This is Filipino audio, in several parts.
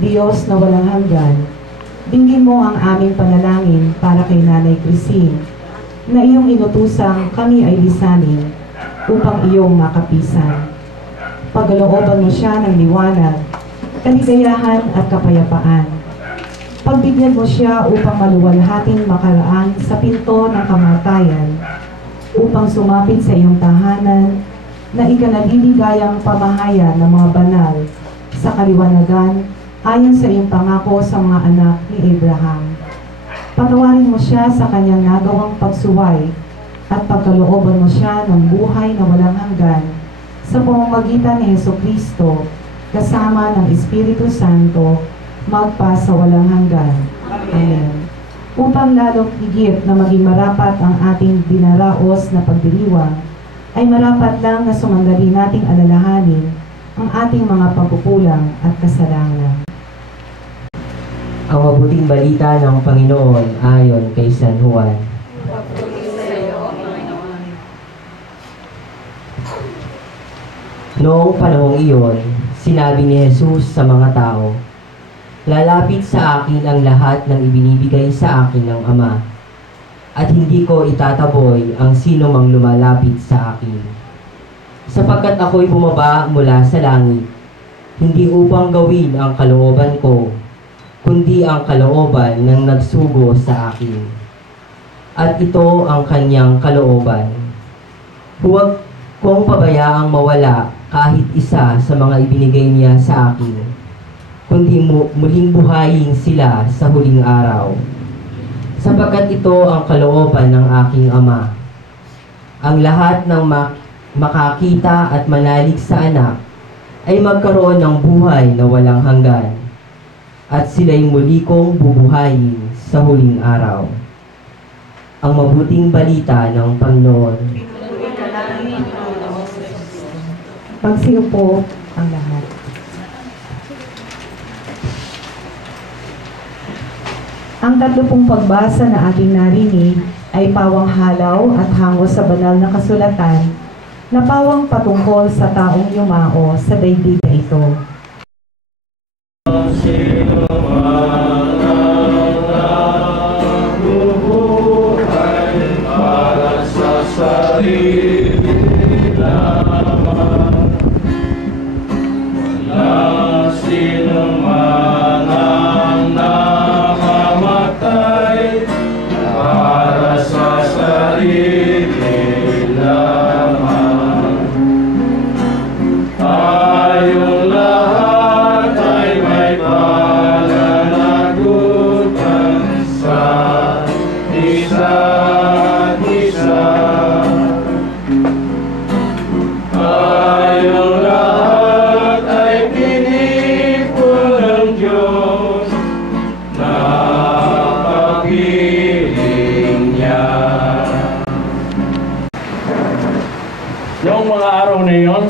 Diyos na walang hanggan, dinggin mo ang aming panalangin para kay Nanay Crising, na iyong inutusang kami ay lisanin upang iyong makapisan. Pagkalooban mo siya ng liwanag, kaligayahan at kapayapaan. Pagbigyan mo siya upang maluwalhating makaraan sa pinto ng kamatayan, upang sumapit sa iyong tahanan na ikanaliligayang pamahayan ng mga banal sa kaliwanagan ayon sa iyong pangako sa mga anak ni Abraham. Patawarin mo siya sa kanyang nagawang pagsuway at pagkalooban mo siya ng buhay na walang hanggan sa pamamagitan ni Hesukristo kasama ng Espiritu Santo magpa sa walang hanggan. Amen. Upang lalong higit na maging marapat ang ating dinaraos na pagdiriwang, ay marapat lang na sumandali nating alalahanin ang ating mga pagkukulang at kasalanan. Ang mabuting balita ng Panginoon ayon kay San Juan. Noong panahong iyon, sinabi ni Jesus sa mga tao, "Lalapit sa akin ang lahat ng ibinibigay sa akin ng Ama, at hindi ko itataboy ang sino mang lumalapit sa akin. Sapagkat ako'y bumaba mula sa langit, hindi upang gawin ang kalooban ko, kundi ang kalooban ng nagsugo sa akin. At ito ang kanyang kalooban. Huwag kong pabayaang mawala kahit isa sa mga ibinigay niya sa akin, kundi muling buhayin sila sa huling araw. Sapagkat ito ang kalooban ng aking Ama. Ang lahat ng makakita at manalig sa anak ay magkaroon ng buhay na walang hanggan, at sila'y muli kong bubuhayin sa huling araw." Ang mabuting balita ng Panginoon. Magsiupo ang lahat. Ang 30 pagbasa na ating narinig ay pawang halaw at hango sa banal na kasulatan na pawang patungkol sa taong yumao sa daigdig na ito.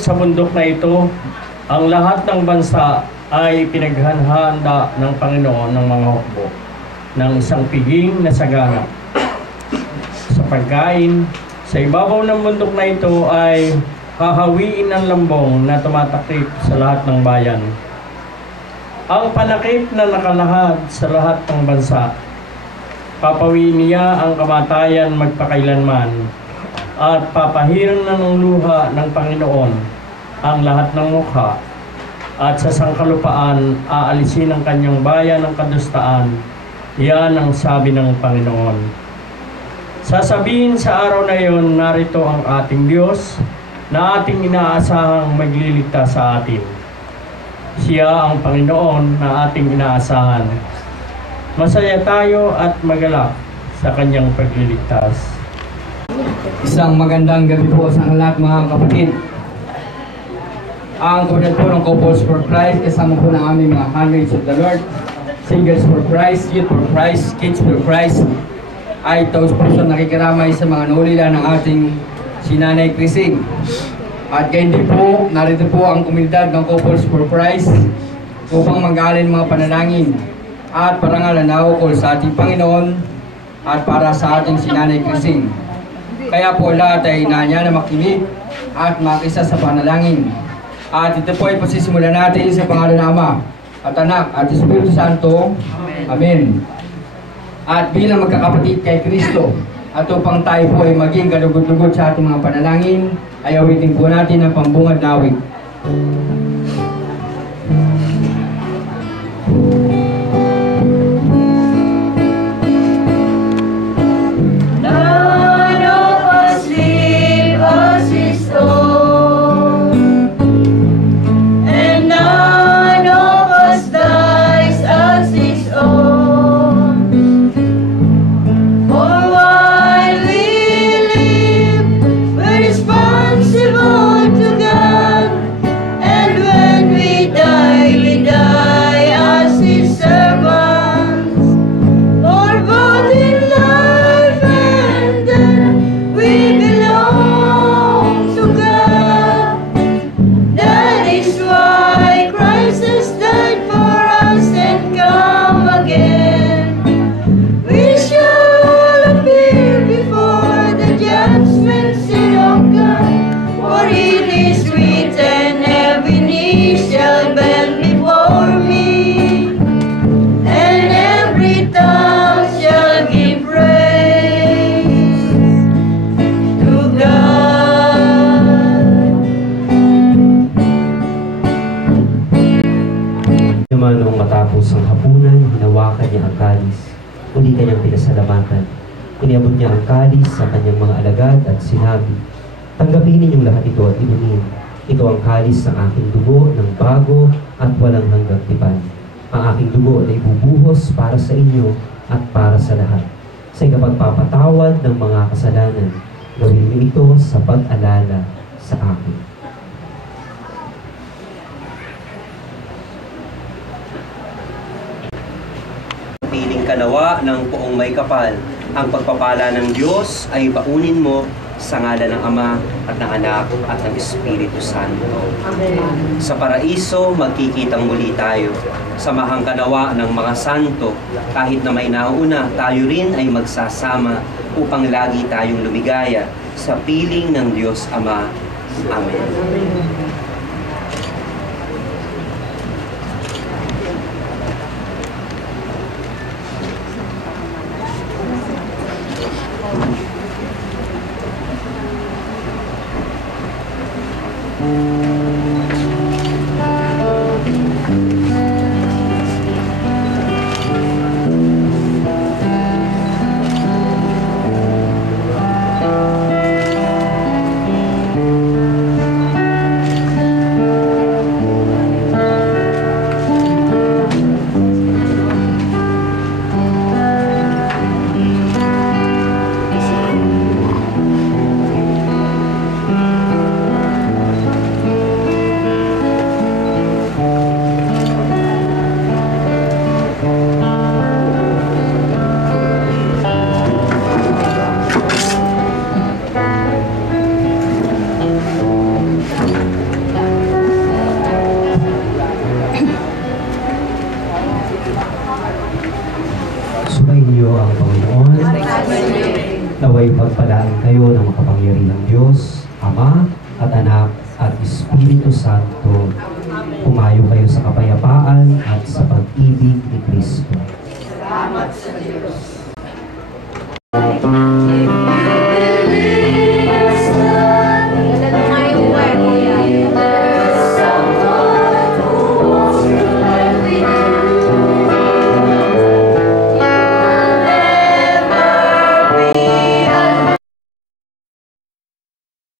Sa bundok na ito, ang lahat ng bansa ay pinaghanhanda ng Panginoon ng mga hukbo ng isang piging na sagana. Sa pagkain, sa ibabaw ng bundok na ito ay hahawiin ang lambong na tumatakip sa lahat ng bayan. Ang panakip na nakalahad sa lahat ng bansa, papawiin niya ang kamatayan magpakailanman, at papahiran na ng luha ng Panginoon ang lahat ng mukha, at sa sangkalupaan aalisin ang kanyang bayan ng kadustaan. Yan ang sabi ng Panginoon. Sasabihin sa araw na iyon, narito ang ating Diyos na ating inaasahang magliligtas sa atin. Siya ang Panginoon na ating inaasahan. Masaya tayo at magalak sa kanyang pagliligtas. Isang magandang gabi po sa lahat mga kapatid. Ang komunidad po ng Couples for Christ, kasama po ng aming mga Handmaids of the Lord, Singles for Christ, Youth for Christ, Kids for Christ, ay taos puso nakikiramay sa mga naulila ng ating si Nanay Crising. At gayon din po, narito po ang komunidad ng Couples for Christ upang mag-alin mga panalangin at parangalan na ukol sa ating Panginoon at para sa ating si Nanay Crising. Kaya po lahat ay nanya na makinig at makisa sa panalangin. At ito po ay pasisimulan natin sa pangalan ng Ama at Anak, at Espiritu Santo. Amen. At bilang magkakapatid kay Kristo, at upang tayo po ay maging kalugod-lugod sa ating mga panalangin, ay awitin po natin ang pambungad na awit. None of us live as His own, and none of us dies as His own. For while we live, we're responsible to God, and when we die as His servants. For both in life and death, we belong to God. That is why Christ has died for us and come again. We shall appear before the judgment seat of God. For it is written, every knee shall bend before me, and every tongue shall give praise to God. Naman nung matapos ang hapunan, hinawakan niya ang kalis. Uli kanyang pinasalamatan. Iniabot niya ang kalis sa kanyang mga alagad at sinabi, "Tanggapin ninyong lahat ito at inumin. Ito ang kalis ng aking dugo ng bago at walang hanggang tipan. Ang aking dugo ay ibubuhos para sa inyo at para sa lahat. Sa ikapagpapatawad ng mga kasalanan, gawin niyo ito sa pag-alala sa akin." Piling kanawa ng poong may kapal. Ang pagpapala ng Diyos ay baunin mo sa ngalan ng Ama at ng Anak at ng Espiritu Santo. Sa paraiso, magkikitang muli tayo. Samahang kanawa ng mga santo, kahit na may nauna, tayo rin ay magsasama upang lagi tayong lumigaya sa piling ng Diyos Ama. Amen. Subayin niyo ang Panginoon. Naway pagpalaan kayo ng makapangyarihang Diyos, Ama at Anak at Espiritu Santo. Pumayo kayo sa kapayapaan at sa pag-ibig ni Kristo. Salamat sa Diyos.